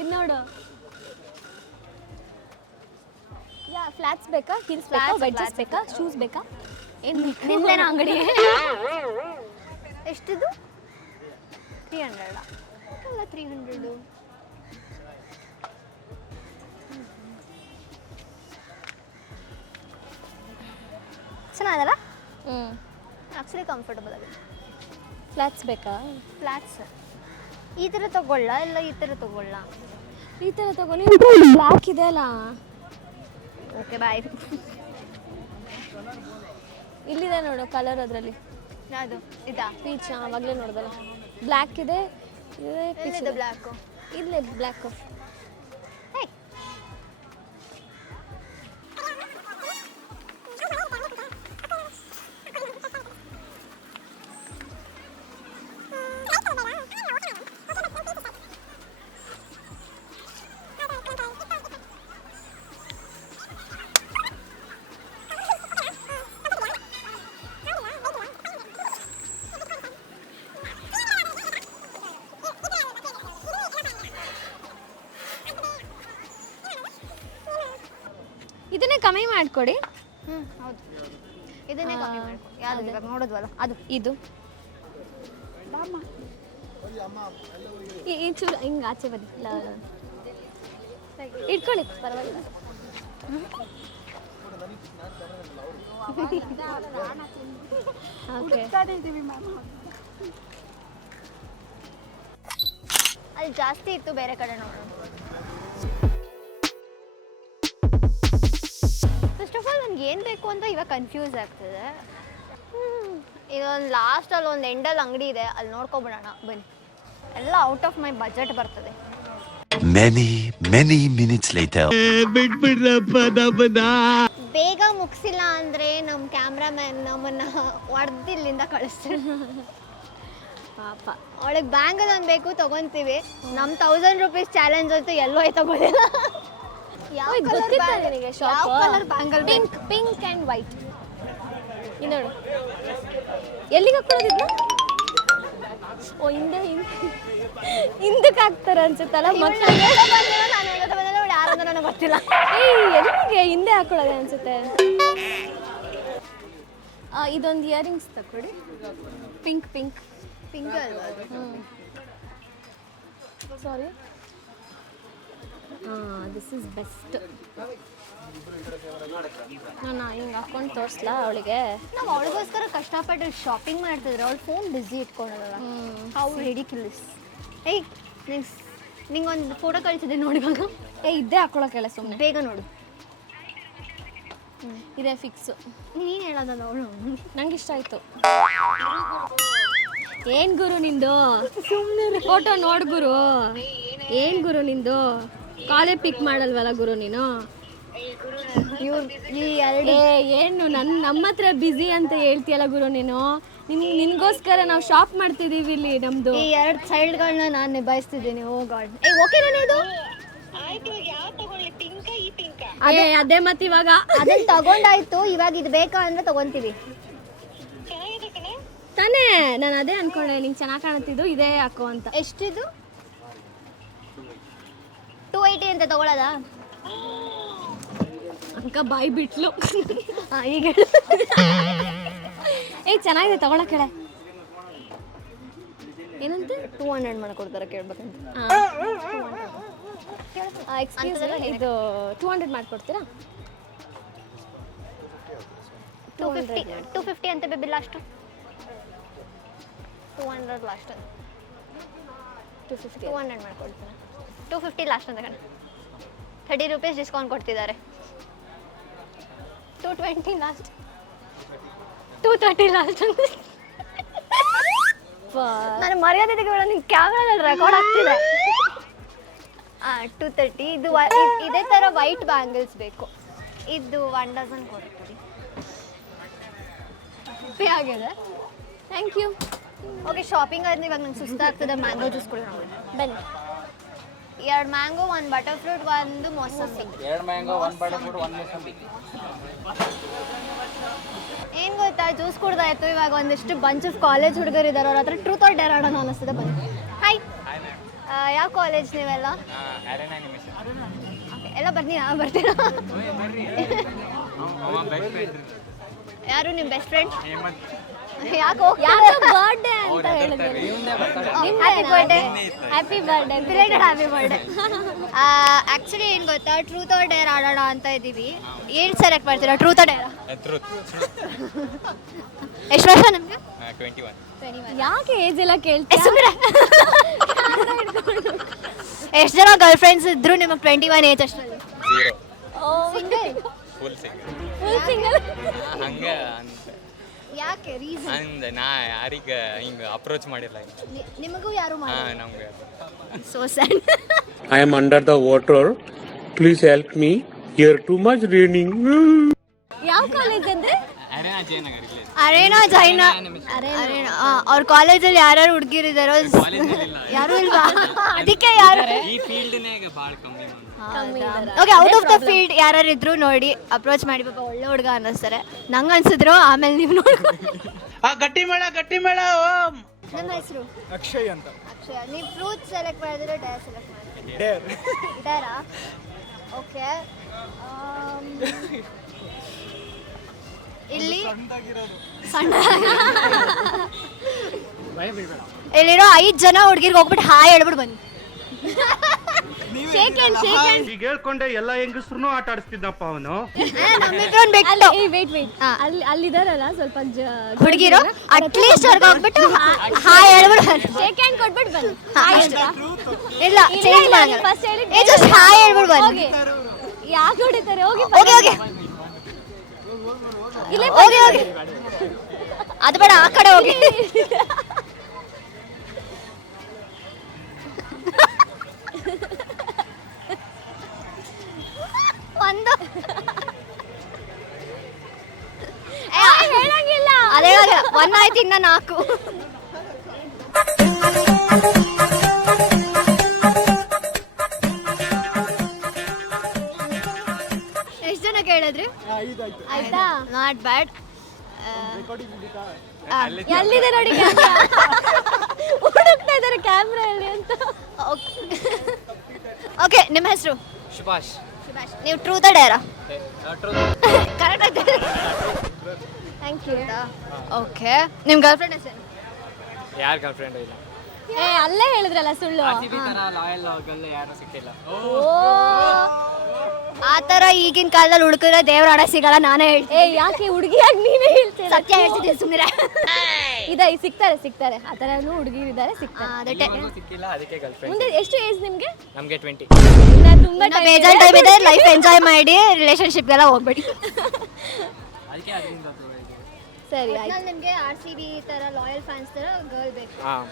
ಇದು ನೋಡು. ಯಾ ಫ್ಲಾಟ್ಸ್ ಬೇಕಾ? ಹೀಲ್ಸ್ ಬೇಕಾ? ವೆಡ್ಜಸ್ ಬೇಕಾ? ಶೂಸ್ ಬೇಕಾ? ಏನು ನಿಂದೇನ ಅಂಗಡಿ? ಎಷ್ಟಿದು? 300 ಅಲ್ಲ, 300. ಚೆನ್ನಾಗಲ್ಲ? ಆ್ಯಕ್ಚುಲಿ ಕಂಫರ್ಟಬಲ್ ಆಗಿದೆ. ಫ್ಲಾಟ್ಸ್ ಬೇಕಾ? ಫ್ಲಾಟ್ಸ್ ಈ ಥರ ತಗೊಳ್ಳ ಇಲ್ಲ ಈ ಥರ ತಗೊಳ್ಳ? ಈ ಥರ ತಗೊಳ್ಳಿ. ಬ್ಲ್ಯಾಕ್ ಇದೆ ಅಲ್ಲ. Okay boy. ಇಲ್ಲಿದೆ ನೋಡು ಕಲರ್, ಅದರಲ್ಲಿ ಯಾವುದು ಇದಾ ಪೀಚ್ ಆವಾಗಲೇ ನೋಡ್ದಲ್ಲ ಬ್ಲ್ಯಾಕ್ ಇದೆ ಇದೇ ಪೀಚ್ ಎಲ್ಲಿದೆ ಬ್ಲ್ಯಾಕು ಇಲ್ಲೇ ಬ್ಲ್ಯಾಕ್ ಇದನ್ನೇ ಕಮ್ಮಿ ಮಾಡಿಕೊಡಿ. ಹೌದು ಇದನ್ನೇ ಕಮ್ಮಿ ಮಾಡ್ಕೊ. ಯಾವುದು ಇವಾಗ ನೋಡಿದ್ವಲ್ಲ ಅದು ಇದು ಈ ಚೂರು ಹಿಂಗೆ ಆಚೆ ಬನ್ನಿ ಇಟ್ಕೊಳ್ಳಿ ಪರವಾಗಿಲ್ಲ. ಓಕೆ ಅಲ್ಲಿ ಜಾಸ್ತಿ ಇತ್ತು, ಬೇರೆ ಕಡೆ ನೋಡೋಣ. ಫಸ್ಟ್ ಆಫ್ ಆಲ್ ನನಗೆ ಏನು ಬೇಕು ಅಂತ ಇವಾಗ ಕನ್ಫ್ಯೂಸ್ ಆಗ್ತದೆ. ಇದೊಂದು ಲಾಸ್ಟಲ್ಲಿ ಒಂದು ಎಂಡಲ್ಲಿ ಅಂಗಡಿ ಇದೆ, ಅಲ್ಲಿ ನೋಡ್ಕೊಬಿಡೋಣ ಬನ್ನಿ. ಎಲ್ಲ ಔಟ್ ಆಫ್ ಮೈ ಬಜೆಟ್ ಬರ್ತದೆ. many minutes later ಬೇಗ ಮುಗಿಸಿಲ್ಲ ಅಂದರೆ ನಮ್ಮ ಕ್ಯಾಮ್ರಾಮ್ಯಾನ್ ನಮ್ಮನ್ನು ಹೊಡೆದಿಲ್ಲಿಂದ ಕಳಿಸ್ತಾರೆ. ಪಾಪ ಅವಳಿಗೆ ಬ್ಯಾಂಗಲ್ ಒಂದು ಬೇಕು ತೊಗೊತೀವಿ. ನಮ್ಮ 1000 ರೂಪೀಸ್ ಚಾಲೆಂಜ್ ಅಂತೂ ಎಲ್ಲೋ ತೊಗೊಳಿಲ್ಲ. ಯಾವ ಗೊತ್ತಿತ್ತ ನಿನಗೆ shop colour bangle pink pink and white. ಇದು ನೋಡು ಎಲ್ಲಿಗೆ ಹಾಕೊಳ್ಳೋದಿದ್ದು? ಓ ಹಿಂದೆ ಹಿಂದಕ್ಕೆ ಹಾಕ್ತಾರೆ ಅನ್ಸುತ್ತಲ್ಲ ಮಕ್ಕಳು. ನಾನು ಹೇಳೋದು ಬಂದರೆ ಅವಳು ಯಾರಂತ ನನಗೆ ಗೊತ್ತಿಲ್ಲ. ಎಲ್ಲಿಗೆ ಹಿಂದೆ ಹಾಕೊಳ್ಳೋದೆ ಅನ್ಸುತ್ತೆ. ಇದೊಂದು ಇಯರಿಂಗ್ಸ್ ತಗೊಳ್ಳಿ. ಪಿಂಕ್ ಪಿಂಕ್ ಪಿಂಕ್ ಅಲ್ವಾ ಅದು? Sorry this is best. ನಾನು ಹಿಂಗೆ ಹಾಕೊಂಡು ತೋರಿಸ್ಲಾ ಅವಳಿಗೆ? ನಾವು ಅವಳಿಗೋಸ್ಕರ ಕಷ್ಟಪಟ್ಟು ಶಾಪಿಂಗ್ ಮಾಡ್ತಿದ್ರೆ ಅವಳು ಫೋನ್ ಬ್ಯುಸಿ ಇಟ್ಕೊಳ್ಳೋದಲ್ಲ. How ridiculous. ಏಯ್ ನಿಂಗೊಂದು ಫೋಟೋ ಕಳಿಸಿದೆ ನೋಡಿ ಇವಾಗ. ಇದ್ದೇ ಹಾಕೊಳ್ಳೋಕೆಲ್ಲ ಸುಮ್ಮನೆ ಬೇಗ ನೋಡು. ಇದೇ ಫಿಕ್ಸು. ನೀನು ಹೇಳೋದಲ್ಲ ಅವಳು. ನಂಗೆ ಇಷ್ಟ ಆಯಿತು. ಏನು ಗುರು ನಿಂದು? ಸುಮ್ಮನೆ ಫೋಟೋ ನೋಡು ಗುರು. ಏನು ಗುರು ನಿಂದು? ಕಾಲೇ ಪಿಕ್ ಮಾಡಲ್ವಲ್ಲ ಗುರು ನೀನು? ಏನು ನಮ್ಮ ಹತ್ರ ಬ್ಯುಸಿ ಅಂತ ಹೇಳ್ತೀಯಲ್ಲ ಗುರು ನೀನು? ನಿನ್ಗೋಸ್ಕರ ನಾವು ಶಾಪ್ ಮಾಡ್ತಿದ್ದೀವಿ ಇಲ್ಲಿ ನಮ್ಮದು. ಈ 2 ಸೈಡ್ಗಳನ್ನ ನಾನು ನಿಭಾಯಿಸ್ತಿದ್ದೀನಿ. ಓ ಗಾಡ್. ಓಕೆನಾ ಇದು? ಅದೇ ಮತ್ತೆ ಇವಾಗ ಅದನ್ನ ತಗೊಂಡಾಯ್ತು, ಇವಾಗ ಇದು ಬೇಕಾ ಅಂದ್ರೆ ತಗೊಂತೀವಿ ತಾನೇ. ನಾನು ಅದೇ ಅನ್ಕೊಂಡೆ ನಿಂಗೆ ಚೆನ್ನಾಗಿ ಕಾಣುತ್ತಿದ್ದು ಇದೇ ಹಾಕೋ ಅಂತ. ಎಷ್ಟಿದು? 280 ಅಂತ ತಗೊಳ್ಳೋದಾ? ಅಂಕ ಬಾಯಿ ಬಿಟ್ಲು. ಈಗ ಚೆನ್ನಾಗಿದೆ ತಗೊಳಕ್ಕೆ. ಏನಂತೆ? 200 ಮಾಡ್ಕೊಡ್ತಾರೆ ಕೇಳ್ಬೇಕಂತ. ಎಕ್ಸ್ಕ್ಯೂಸ್ ಇದು 200 ಮಾಡ್ಕೊಡ್ತೀರಾ? 250 ಅಂತ ಬೇಬಿ ಲಾಸ್ಟ್. 200 ಲಾಸ್ಟ್. 200 ಮಾಡ್ಕೊಡ್ತೀನಿ. 250 ಲಾಸ್ಟ್ ಅಂತ ಕಣ. 30 ರೂಪೀಸ್ ಡಿಸ್ಕೌಂಟ್ ಕೊಡ್ತಿದ್ದಾರೆ. 220 ಲಾಸ್ಟ್. 230 ಲಾಸ್ಟ್. ನಾನು ಮರ್ಯಾದೆ ತೆಗೆಬೇಡ, ನಿನ್ನ ಕ್ಯಾಮ್ರಾದಲ್ಲಿ ರೆಕಾರ್ಡ್ ಆಗ್ತಿದೆ. 230. ಇದು ಇದೇ ಥರ ವೈಟ್ ಬ್ಯಾಂಗಲ್ಸ್ ಬೇಕು. ಇದು 1 ಡಜನ್ ಕೊಡ್ತೀವಿ. ಹ್ಯಾಪಿ ಆಗಿದೆ. Thank you. ಓಕೆ, ಶಾಪಿಂಗ್ ಆದ್ಮೇಲೆ ಇವಾಗ ನಂಗೆ ಸುಸ್ತಾಗ್ತದೆ. ಮ್ಯಾಂಗೋ ಜ್ಯೂಸ್ ಕುಡಿಯೋಣ ಬನ್ನಿ. 2 ಮ್ಯಾಂಗೋ, 1 ಬಟರ್ ಫ್ರೂಟ್, 1 ಮೋಸಂಬಿ. 2 ಮ್ಯಾಂಗೋ, 1 ಬಟರ್ ಫ್ರೂಟ್, 1 ಮೋಸಂಬಿ. ಏನು ಗೊತ್ತಾ, ಜ್ಯೂಸ್ ಕುಡ್ದಾಯ್ತು. ಇವಾಗ ಒಂದಿಷ್ಟು ಬಂಚ್ ಆಫ್ ಕಾಲೇಜ್ ಹುಡುಗರು ಇದ್ದಾರೆ, ಅವ್ರ ಹತ್ರ ಟ್ರೂತ್ ಆರ್ ಡೇರ್ ಆಡೋಣ ಅನ್ನಿಸ್ತದೆ. ಬನ್ನಿ. ಹಾಯ್, ಯಾವ ಕಾಲೇಜ್ ನೀವೆಲ್ಲ? ಎಲ್ಲ ಬರ್ತೀರಾ? ಯಾರು ನಿಮ್ಮ ಬೆಸ್ಟ್ ಫ್ರೆಂಡ್? ಯಾಕೋ ಬರ್ಡೇ ಅಂತ ಹೇಳಿದ್ರು. Happy birthday. Happy birthday. Belated happy birthday. Actually ಏನು ಗೊತ್ತಾ, ಟ್ರೂತ್ ಆರ್ ಡೇರ್ ಆಡೋಣ ಅಂತ ಇದ್ದೀವಿ. ಏನು ಸೆಲೆಕ್ಟ್ ಮಾಡ್ತೀರಾ? ಟ್ರೂತ್ ಆರ್ ಡೇರಾ? ಎಷ್ಟು ವರ್ಷ ನಮಗೆ? 21. ಯಾಕೆ ಏಜ್ ಎಲ್ಲ ಕೇಳ್ತೀರಾ? ಎಷ್ಟು ಜನ ಗರ್ಲ್ ಫ್ರೆಂಡ್ಸ್ ಇದ್ರು ನಿಮಗೆ 21 ಏಜ್ ಅಷ್ಟರಲ್ಲಿ? 0. Single? Full single. Full single? ಹಂಗೆ ಅಂತ. ಯಾಕೆ ಯಾಕೆ ರೀಸನ್? ಅಂದ್ ನಾ ಯಾರಿಗೆ ಹಿಂಗೆ ಅಪ್ರೋಚ್ ಮಾಡಿಲ್ಲ. ನಿಮಗೂ ಯಾರು ಹಾಂ ಮಾಡಿ ನಮ್ಗೆ so sad. I am under the water. Please help me. Here too much raining. ಯಾವ ಕಾಲೇಜ್ ಅಂದ್ರೆ? ಅರೇನಾ ಜಯನಗರ್ ಇಲ್ಲೇ ಅರೇನಾ ಜೈನ ಅರೇನಾ. ಅವ್ರ ಕಾಲೇಜಲ್ಲಿ ಯಾರು ಹುಡುಗಿರಿದಾರೋ ಯಾರು ಇಲ್ವಾ? ಅದಕ್ಕೆ ಯಾರು ಈ ಫೀಲ್ಡ್ನಾಗ ಭಾಳ ಕಮ್ಮಿ okay out of the field ಯಾರು ಇದ್ರು ನೋಡಿ ಅಪ್ರೋಚ್ ಮಾಡಿ ಪಾಪ ಒಳ್ಳೆ ಹುಡುಗ ಅನ್ನಿಸ್ತಾರೆ. ನಂಗೆ ಅನ್ಸಿದ್ರು ಆಮೇಲೆ ನೀವು ನೋಡ್ಕೊಂಡು. ಗಟ್ಟಿ ಮೇಳ ನಿಮ್ಮ ಹೆಸರು? ಅಕ್ಷಯ್ ಅಂತ. ಅಕ್ಷಯ. ನೀವು ಫ್ರೂಟ್ ಸೆಲೆಕ್ಟ್ ಮಾಡಿದ್ರೆ ಡೇರ್ ಸೆಲೆಕ್ಟ್ ಮಾಡಿದ್ರೆ ಡೇರಾ? ಓಕೆ. ಇಲ್ಲಿ ಸಣ್ಣ ಇಲ್ಲಿರೋ 5 ಜನ ಹುಡುಗಿರ್ಗೆ ಹೋಗ್ಬಿಟ್ಟು ಹಾಯ್ ಹೇಳ್ಬಿಟ್ಟು ಬನ್ನಿ. Shake hand shake hand. ಈಗ ಹೇಳ್ಕೊಂಡೆ ಎಲ್ಲ ಹೆಂಗಸ್ರು ಆಟ ಆಡಿಸ್ತಿದ್ದಪ್ಪ ಅವನು. ನಮ್ಮಿಬ್ರನ್ನ ಬಿಟ್ಟು ವೇಟ್ ಅಲ್ಲಿದಾರಲ್ಲ ಸ್ವಲ್ಪ ಹುಡುಗಿರು ಅಟ್ಲೀಸ್ಟ್ ಅವ್ರಿಗೆ ಹೋಗ್ಬಿಟ್ಟು ಹಾಯ್ ಹೇಳ್ಬಿಟ್ಟು ಶೇಕ್ ಹ್ಯಾಂಡ್ ಕೊಟ್ಬಿಟ್ಟು ಬನ್ನಿ. ಇಲ್ಲ ಚೇಂಜ್ ಮಾಡಲ್ಲ. ಫಸ್ಟ್ ಹೇಳಿ ಜಸ್ಟ್ ಹಾಯ್ ಹೇಳ್ಬಿಟ್ಟು ಬನ್ನಿ. ಯಾಕೆ ಹೊಡಿತಾರೆ? ಹೋಗಿ ಹೋಗಿ ಹೋಗಿ ಇಲ್ಲೇ ಹೋಗಿ ಹೋಗಿ. ಅದು ಬೇಡ, ಆ ಕಡೆ ಹೋಗಿ. ಒಂದು ಹೇಳಂಗಿಲ್ಲ. ಅದೇ 1 ಆಯ್ತು, ಇನ್ನ 4. ಎಷ್ಟು ಜನ ಕೇಳಿದ್ರಿ? ಆಯ್ತಾ? Not bad. ಎಲ್ಲಿದೆ ನೋಡಿ ಕ್ಯಾಮ್ರಾ? ಹುಡುಕ್ತಾ ಇದ್ದಾರೆ ಕ್ಯಾಮ್ರಾಯಲ್ಲಿ ಅಂತ. ಓಕೆ, ನಿಮ್ಮ ಹೆಸರು? ಸುಭಾಷ್. ಸುಭಾಷ್. ನೀವು ಟ್ರೂತ್ ಡೇರಾ? ಕರೆಕ್ಟ್ ಆಯ್ತು. Thank you. ಓಕೆ, ನಿಮ್ಮ ಗರ್ಲ್ ಫ್ರೆಂಡ್ ಹೆಸರು? ಯಾರು ಗರ್ಲ್ ಫ್ರೆಂಡ್ ಇಲ್ಲ. ಅಲ್ಲೇ ಹೇಳಿದ್ರಲ್ಲ ಸುಳ್ಳು. ಲಾಯಲ್ ಗರ್ಲ್ ಯಾರು ಸಿಕ್ಕಿಲ್ಲ. ಆ ಥರ ಈಗಿನ ಕಾಲದಲ್ಲಿ ಹುಡುಕಿದ್ರೆ ದೇವ್ರ ಆಡ ಸಿಗಲ್ಲ, ನಾನೇ ಹೇಳ್ತೀನಿ. ಯಾಕೆ ಹುಡುಗಿಯಾಗಿ ನೀವೇ ಹೇಳ್ತೀರ? ಸತ್ಯ ಹೇಳ್ತಿದ್ದೀನಿ, ಸುಮ್ಮನೆ. ಸಿಗ್ತಾರೆ ಆ ಥರನೂ ಹುಡುಗಿರಿದ್ದಾರೆ, ಸಿಗ್ತಾರೆ. ಸಿಕ್ಕಿಲ್ಲ, ಅದಕ್ಕೆ ಗರ್ಲ್ ಫ್ರೆಂಡ್. ಮುಂದೆ ಎಷ್ಟು ಏಜ್ ನಿಮಗೆ? ನಮಗೆ 20. ತುಂಬಾ ಬೇಜಾನ್ ಟೈಮ್ ಇದೆ, ಲೈಫ್ ಎಂಜಾಯ್ ಮಾಡಿ, ರಿಲೇಶನ್ಶಿಪ್ಗೆಲ್ಲ ಹೋಗ್ಬೇಡಿ. ಅದಕ್ಕೆ ಅದರಿಂದ ಸರಿ. ನಿಮಗೆ RCB ಥರ ಲಾಯಲ್ ಫ್ಯಾನ್ಸ್ ಥರ ಗರ್ಲ್ ಬೇಕು. ಹಾಂ.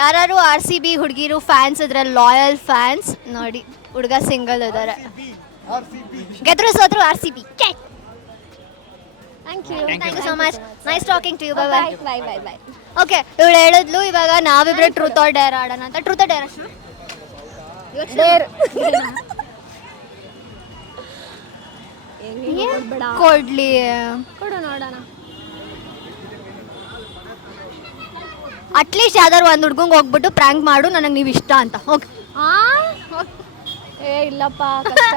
ಯಾರು RCB ಹುಡುಗಿರು ಫ್ಯಾನ್ಸ್ ಇದ್ರೆ ಲಾಯಲ್ ಫ್ಯಾನ್ಸ್ ನೋಡಿ, ಹುಡುಗ ಸಿಂಗಲ್ ಇದ್ದಾರೆ. ಗೆದ್ರು ಸೋತ್ರು RCB. Thank you. Thank you so much. Nice talking to you. Bye bye. Bye. Okay, ಇವಳು ಹೇಳಿದ್ಲು ಇವಾಗ ನಾವಿಬ್ರೆ ಟ್ರೂತ್ ಆರ್ ಡೇರ್ ಆಡೋಣ ಅಂತ. ಟ್ರೂತ್ ಆರ್ ಡೇರ್ ಅಷ್ಟು ಕೊಡ್ಲಿ ಕೊಡು ನೋಡೋಣ. ಅಟ್ಲೀಸ್ಟ್ ಯಾವ್ದಾದ್ರು ಒಂದು ಹುಡ್ಗಂಗೆ ಹೋಗ್ಬಿಟ್ಟು ಪ್ರ್ಯಾಂಕ್ ಮಾಡು, ನನಗೆ ನೀವು ಇಷ್ಟ ಅಂತ. ಓಕೆ. ಇಲ್ಲಪ್ಪ, ಕಷ್ಟ.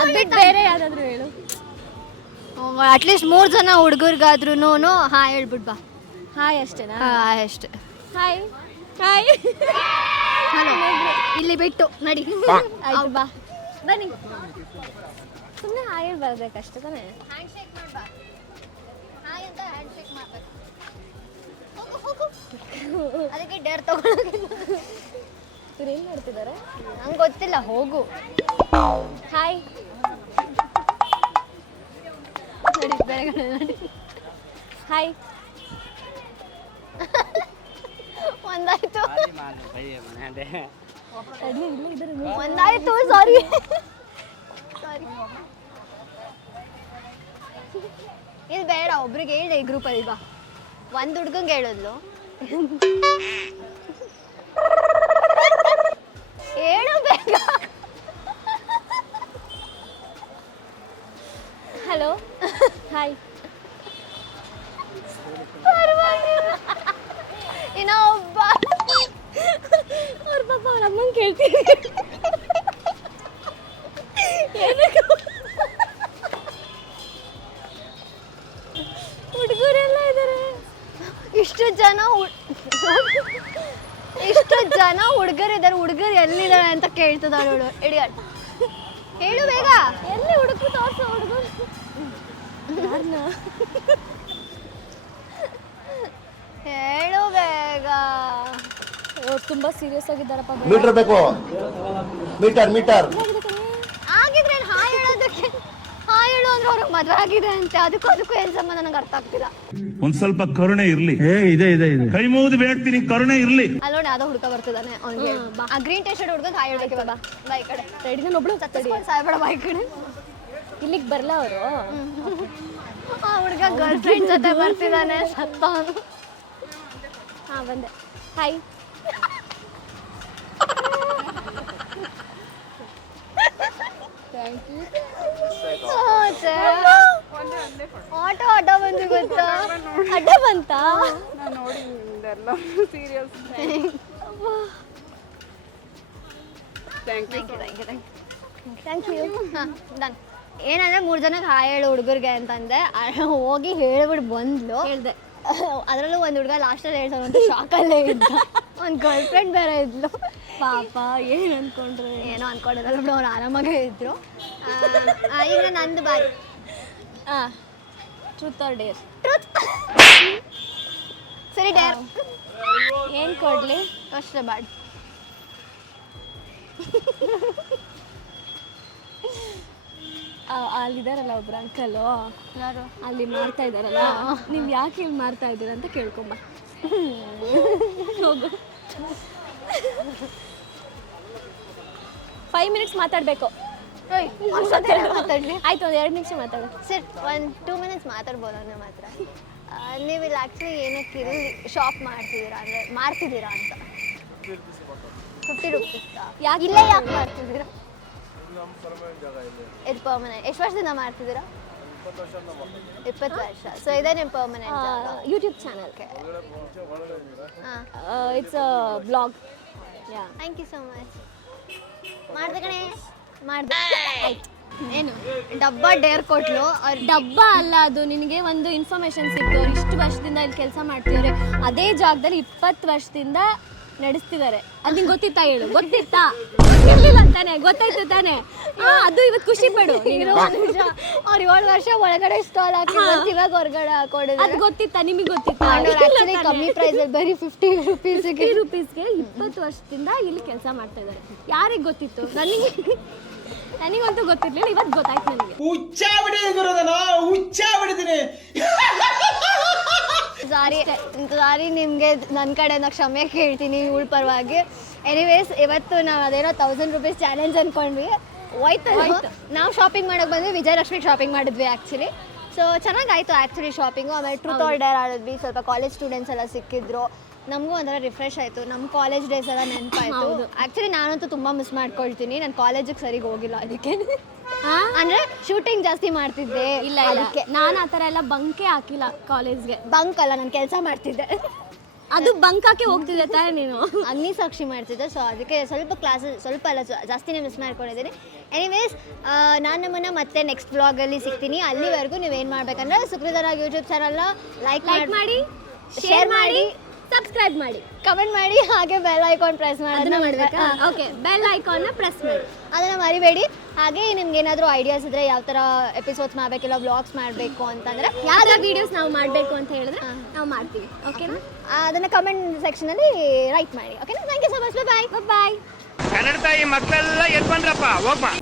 ಅದ್ಬಿಟ್ಟು ಬೇರೆ ಯಾವ್ದಾದ್ರು ಹೇಳು. ಅಟ್ಲೀಸ್ಟ್ 3 ಜನ ಹುಡುಗರಿಗಾದ್ರೂ ಹಾಯ್ ಹೇಳ್ಬಿಟ್ಟು ಬಾ. ಹಾಯ್ ಅಷ್ಟೇನಾ? ಹಾಯ್ ಅಷ್ಟೇ. ಹಾಯ್. ಹಲೋ, ಇಲ್ಲಿ ಬಿಟ್ಟು ನಡಿ. ಆಯ್ತು, ಬಾ ಬನ್ನಿ. ಸುಮ್ಮನೆ ಹಾಯ್ ಬರ್ಬೇಕಷ್ಟೇ ತಾನೇ? ಹ್ಯಾಂಡ್ಶೇಕ್ ಮಾಡ್ಬಾ. ಹಾಯ್ ಅಂತ ಹ್ಯಾಂಡ್ಶೇಕ್ ಮಾಡ್ಬೇಕು. ಹೋಗು. ಅದಕ್ಕೆ ಡೇರ್ ತಗೊಳ್ಳೋಕೆ ಇವ್ರು ಏನು ಮಾಡ್ತಿದ್ದಾರೆ? ನಂಗೆ ಗೊತ್ತಿಲ್ಲ, ಹೋಗು. ಹಾಯ್. ನಡಿ, ಬೇರೆ ನಡಿ. ಹಾಯ್. ಒಂದಾಯ್ತು. ತಡಿ, ಇಲ್ಲೇ ಇದ್ದಾರೆ. ಒಂದಾಯ್ತು. ಸಾರಿ. ಇಲ್ಲಿ ಬೇಡ, ಒಬ್ರಿಗೆ ಹೇಳಿ ಗ್ರೂಪಲ್ಲಿ ಬಾ. ಒಂದು ಹುಡ್ಗಂಗೆ ಹೇಳಿದ್ಲು. ಹೇಳು ಬೇಗ. ಹಲೋ. ಹಾಯ್. ಇನ್ನೂ ಒಬ್ಬ ಅವ್ರ ಪಾಪ ಅವ್ರ ಅಮ್ಮಂಗೆ ಕೇಳ್ತೀನಿ. ಹುಡುಗರೆಲ್ಲ ಇದ್ದಾರೆ. ಇಷ್ಟು ಜನ ಹುಡುಗರಿದ್ದಾರೆ. ಹುಡುಗರು ಎಲ್ಲಿದ್ದಾರೆ ಅಂತ ಕೇಳ್ತಿದ್ದಾಳೆ ಅವಳು. ಹೇಳು ಬೇಗ. ಎಲ್ಲಿ ಹುಡುಕು ತೋರ್ಸೋ ಹುಡುಗರು? ಹೇಳು ಬೇಗ. ತುಂಬಾ ಸೀರಿಯಸ್ ಆಗಿದ್ದಾರಪ್ಪ. ಮೀಟರ್ ಬೇಕು. ಮೀಟರ್ ಆಗಿದ್ರೆ ಹಾಯ್ ಹೇಳೋದಕ್ಕೆ ಹಾಯ್ ಹೇಳು ಅಂದ್ರೆ ಅವ್ರಿಗೆ ಮದುವೆ ಆಗಿದೆ ಅಂತೆ, ಅದಕ್ಕೂ ಏನ್ ಸಂಬಂಧ ನನಗೆ ಅರ್ಥ ಆಗ್ತಿಲ್ಲ. ಒಂದ್ ಸ್ವಲ್ಪ ಕರುಣೆ ಇರ್ಲಿ. ಇದೆ ಕೈ ಮುಗಿದು ಬೇಡ್ತೀನಿ, ಕರುಣೆ ಇರ್ಲಿ. ಅಲ್ಲೋಣ ಯಾವ್ದೋ ಹುಡುಕ ಬರ್ತಿದ್ದಾನೆ ಅವ್ನಿಗೆ. ಆ ಗ್ರೀನ್ ಟೀ ಶರ್ಟ್ ಹುಡುಗ ಹಾಯ್ ಹೇಳ್ಬೇಕು ಬಾ ಬಾಯ್ ಕಡೆ ರೆಡಿ ನಾನು ಒಬ್ಳು ಸಾಯ್ಬೇಡ ಬಾಯ್ ಕಡೆ. ಇಲ್ಲಿಗೆ ಬರಲ್ಲ ಅವರು. ಆ ಹುಡುಗ ಗರ್ಲ್ ಫ್ರೆಂಡ್ ಜೊತೆ ಬರ್ತಿದ್ದಾನೆ ಸತ್ತ ಅವನು. ಹಾಂ ಬಂದೆ. ಹಾಯ್. ಆಟೋ ಬಂದು ಗೊತ್ತಾ? ಅಡ್ಡ ಬಂತಾ? Thank you. ಹಾಂ ಡನ್. ಏನಂದ್ರೆ 3 ಜನಕ್ಕೆ ಹಾಯ್ ಹೇಳು ಹುಡುಗರಿಗೆ ಅಂತಂದೆ, ಹೋಗಿ ಹೇಳ್ಬಿಟ್ಟು ಬಂದ್ಲು. ಹೇಳ್ದೆ. ಅದರಲ್ಲೂ ಒಂದು ಹುಡುಗ ಲಾಸ್ಟಲ್ಲಿ ಹೇಳ್ತಾರೆ ಅಂತ ಶಾಕಲ್ಲೇ ಇದ್ದ. ಒಂದು ಗರ್ಲ್ ಫ್ರೆಂಡ್ ಬೇರೆ ಇದ್ಲು. ಪಾಪ ಏನು ಅನ್ಕೊಂಡ್ರೆ. ಏನೋ ಅನ್ಕೊಂಡಿದ್ದಲ್ಲ ಬಿಡು, ಅವ್ರು ಆರಾಮಾಗೇ ಇದ್ರು. ಈಗ ನಂದು ಬಾಯ್. ಹಾಂ ಟ್ರೂತ್ ಆರ್ ಡೇರ್? ಸರಿ ಡೇರ್. ಏನು ಕೊಡಲಿ? ಅಷ್ಟೇ ಬಾಡ್. ಅಲ್ಲಿದ್ದಾರಲ್ಲ ಒಬ್ರು ಅಂಕಲು, ಯಾರು ಅಲ್ಲಿ ಮಾಡ್ತಾ ಇದ್ದಾರಲ್ಲ, ನೀವು ಯಾಕೆ ಇಲ್ಲಿ ಮಾಡ್ತಾ ಇದ್ದೀರಾ ಅಂತ ಕೇಳ್ಕೊಂಬ. ಹೋಗು. 5 ಮಿನಿಟ್ಸ್ ಮಾತಾಡಬೇಕು. ಮಾತಾಡಲಿ. ಆಯ್ತು, ಒಂದು 2 ನಿಮಿಷ ಮಾತಾಡು. ಸರ್ 2 ಮಿನಿಟ್ಸ್ ಮಾತಾಡ್ಬೋದು ಅಂದ್ರೆ ಮಾತ್ರ. ನೀವು ಇಲ್ಲಿ ಆ್ಯಕ್ಚುಲಿ ಏನಕ್ಕೆ ಇಲ್ಲಿ ಶಾಪ್ ಮಾಡ್ತಿದ್ದೀರಾ ಅಂದರೆ ಮಾಡ್ತಿದ್ದೀರಾ ಅಂತ? 50 ರುಪೀಸ್. ಯಾಕೆ ಇಲ್ಲೇ ಯಾಕೆ ಮಾಡ್ತಿದ್ದೀರಾ? ಇದು ಪರ್ಮನೆಂಟ್. ಎಷ್ಟು ವರ್ಷದಿಂದ ಮಾಡ್ತಿದ್ದೀರಾ? 20 ವರ್ಷ. ಸೊ ಇದೇ ನಿಮ್ಮ ಪರ್ಮನೆಂಟ್ ಯೂಟ್ಯೂಬ್ ಚಾನಲ್ಗೆ. ಹಾಂ, it's a blog. Yeah, thank you so much. ಮಾಡ್ದೆ ಕಣೆ, ಮಾಡ್ದೆ. ಆಯ್ತು. ಏನು ಡಬ್ಬ ಡೇರ್ ಕೊಟ್ಲು. ಅವ್ರು ಡಬ್ಬ ಅಲ್ಲ ಅದು, ನಿನಗೆ ಒಂದು ಇನ್ಫಾರ್ಮೇಶನ್ ಸಿಕ್ತು. ಅವ್ರು ಇಷ್ಟು ವರ್ಷದಿಂದ ಇಲ್ಲಿ ಕೆಲಸ ಮಾಡ್ತಿದ್ದಾರೆ, ಅದೇ ಜಾಗದಲ್ಲಿ 20 ವರ್ಷದಿಂದ ನಡೆಸ್ತಿದ್ದಾರೆ. ಅದು ನಿಂಗೆ ಗೊತ್ತಿತ್ತಾ? ಹೇಳು. ಗೊತ್ತಿತ್ತಾ? ಗೊತ್ತಿರಲಿಲ್ಲ ತಾನೆ? ಗೊತ್ತಾಯ್ತು ತಾನೆ? ಅದು ಇವತ್ತು ಖುಷಿ ಪಡು. ಅವ್ರು 7 ವರ್ಷ ಒಳಗಡೆ ಸ್ಟಾಲ್ ಹಾಕಿ ಇವಾಗ ಹೊರಗಡೆ ಹಾಕೊಂಡಿದ್ದಾರೆ. ಅದು ಗೊತ್ತಿತ್ತಾ? ನಿಮಗೆ ಗೊತ್ತಿತ್ತಾ? ಆಕ್ಚುಲಿ ಕಮ್ಮಿ ಪ್ರೈಸಲ್ಲಿ ಬರೀ 50 ರುಪೀಸ್ಗೆ 50 ರುಪೀಸ್ಗೆ 20 ವರ್ಷದಿಂದ ಇಲ್ಲಿ ಕೆಲಸ ಮಾಡ್ತಾ ಇದ್ದಾರೆ. ಯಾರಿಗೆ ಗೊತ್ತಿತ್ತು? ನನಗಂತೂ ಗೊತ್ತಿರ್ಲಿಲ್ಲ, ಇವತ್ತು ಗೊತ್ತಾಯ್ತು ನನಗೆ. ಸಾರಿ ನಿಮಗೆ ನನ್ನ ಕಡೆಯಿಂದ ಕ್ಷಮೆ ಕೇಳ್ತೀನಿ ಇವಳ ಪರವಾಗಿ. ಎನಿವೇಸ್, ಇವತ್ತು ನಾವು ಅದೇನೋ 1000 ರೂಪೀಸ್ ಚಾಲೆಂಜ್ ಅಂದ್ಕೊಂಡ್ವಿ. ಹೋಯ್ತು. ನಾವು ಶಾಪಿಂಗ್ ಮಾಡೋಕೆ ಬಂದ್ವಿ, ವಿಜಯಲಕ್ಷ್ಮಿ ಶಾಪಿಂಗ್ ಮಾಡಿದ್ವಿ ಆ್ಯಕ್ಚುಲಿ. ಸೊ ಚೆನ್ನಾಗಾಯ್ತು ಆ್ಯಕ್ಚುಲಿ ಶಾಪಿಂಗು. ಆಮೇಲೆ ಟ್ರೂತ್ ಆರ್ ಡೇರ್ ಆಡಿದ್ವಿ. ಸ್ವಲ್ಪ ಕಾಲೇಜ್ ಸ್ಟೂಡೆಂಟ್ಸ್ ಎಲ್ಲ ಸಿಕ್ಕಿದ್ರು, ನಮಗೂ ಒಂಥರ ರಿಫ್ರೆಶ್ ಆಯಿತು. ನಮ್ಮ ಕಾಲೇಜ್ ಡೇಸ್ ಎಲ್ಲ ನೆನಪಾಯಿತು. ಆ್ಯಕ್ಚುಲಿ ನಾನಂತೂ ತುಂಬ ಮಿಸ್ ಮಾಡ್ಕೊಳ್ತೀನಿ, ನಾನು ಕಾಲೇಜಿಗೆ ಸರಿಗೆ ಹೋಗಿಲ್ಲ ಅದಕ್ಕೆ. ಅಂದರೆ ಶೂಟಿಂಗ್ ಜಾಸ್ತಿ ಮಾಡ್ತಿದ್ದೆ. ಇಲ್ಲ ಅದಕ್ಕೆ ನಾನು ಆ ಥರ ಎಲ್ಲ ಬಂಕೆ ಹಾಕಿಲ್ಲ ಕಾಲೇಜ್ಗೆ. ಬಂಕ್ ಅಲ್ಲ, ನಾನು ಕೆಲಸ ಮಾಡ್ತಿದ್ದೆ. ಅದು ಬಂಕ್ ಹಾಕಿ ಹೋಗ್ತಿದ್ದೆ ತಾನೇ ನೀನು? ಅಗ್ನಿ ಸಾಕ್ಷಿ ಮಾಡ್ತಿದ್ದೆ. ಸೊ ಅದಕ್ಕೆ ಸ್ವಲ್ಪ ಕ್ಲಾಸಸ್ ಸ್ವಲ್ಪ ಅಲ್ಲ ಜಾಸ್ತಿನೇ ಮಿಸ್ ಮಾಡ್ಕೊಂಡಿದ್ದೀನಿ. ಎನಿವೇಸ್, ನಾನು ನಿಮ್ಮನ್ನು ಮತ್ತೆ ನೆಕ್ಸ್ಟ್ ವ್ಲಾಗಲ್ಲಿ ಸಿಗ್ತೀನಿ. ಅಲ್ಲಿವರೆಗೂ ನೀವೇನು ಮಾಡಬೇಕಂದ್ರೆ ಸುಕೃತರಾಗಿ ಯೂಟ್ಯೂಬ್ ಚಾನಲ್ನ ಲೈಕ್ ಮಾಡಿ, ಶೇರ್ ಮಾಡಿ, ಸಬ್ಸ್ಕ್ರೈಬ್ ಮಾಡಿ, ಕಮೆಂಟ್ ಮಾಡಿ, ಹಾಗೆ ಬೆಲ್ ಐಕಾನ್ ಪ್ರೆಸ್ ಅದನ್ನ ಮಾಡಿ. ಮಾಡಬೇಕಾ? ಓಕೆ, ಬೆಲ್ ಐಕಾನ್ನ ಪ್ರೆಸ್ ಮಾಡಿ, ಅದನ್ನು ಮರಿಬೇಡಿ. ಹಾಗೆ ನಿಮ್ಗೆ ಏನಾದರೂ ಐಡಿಯಾಸ್ ಇದ್ದರೆ ಯಾವ ಥರ ಎಪಿಸೋಡ್ಸ್ ಮಾಡಬೇಕಿಲ್ಲ ವ್ಲಾಗ್ಸ್ ಮಾಡಬೇಕು ಅಂತಂದರೆ, ಯಾವ್ದು ವೀಡಿಯೋಸ್ ನಾವು ಮಾಡಬೇಕು ಅಂತ ಹೇಳಿದ್ರೆ ನಾವು ಮಾಡ್ತೀವಿ. ಓಕೆನಾ? ಅದನ್ನು ಕಮೆಂಟ್ ಸೆಕ್ಷನಲ್ಲಿ ರೈಟ್ ಮಾಡಿ. ಓಕೆನಾ? Thank you so much. Bye bye. Kannada ತಾಯಿ ಮಕ್ಕಳೆಲ್ಲ ಎದ್ ಬಂದ್ರಪ್ಪ, ಹೋಗ್ಬಾ.